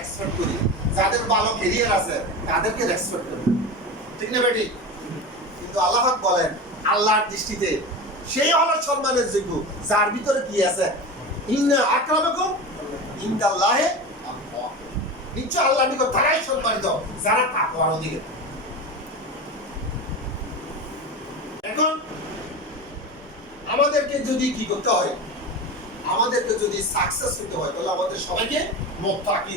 Respect করি। যাদের ভালো ক্যারিয়ার আছে, তাদেরকে রেসপেক্ট করি। ঠিক না বেটি? কিন্তু আল্লাহ বলেন, আল্লাহর দৃষ্টিতে সেই হলো সম্মানের যোগ্য, যার ভিতরে কি আছে? ইন্না আক্রামাকুম ইনদাল্লাহে। নিশ্চয় আল্লাহ নিকট তারাই সম্মানিত, যারা তাকওয়ার অধিকারী। এখন আমাদেরকে যদি কি করতে হয়? আমাদেরকে যদি সাকসেস হতে হয়, তাহলে আমাদের সবাইকে মোত্তাকি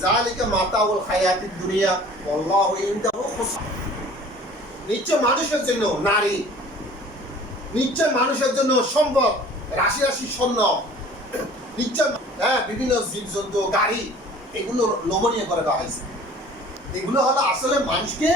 যালিকা মাতাউল হায়াতি দুনিয়া ইনদাহু নিশ্চয় মানুষের জন্য নারী, নিশ্চয় মানুষের জন্য সম্পদ, রাশি রাশি স্বর্ণ, নিশ্চয় হ্যাঁ বিভিন্ন জীবজন্তু, গাড়ি, এগুলো লোভনীয় করে দেওয়া হয়েছে। এগুলো হলো আসলে মানুষকে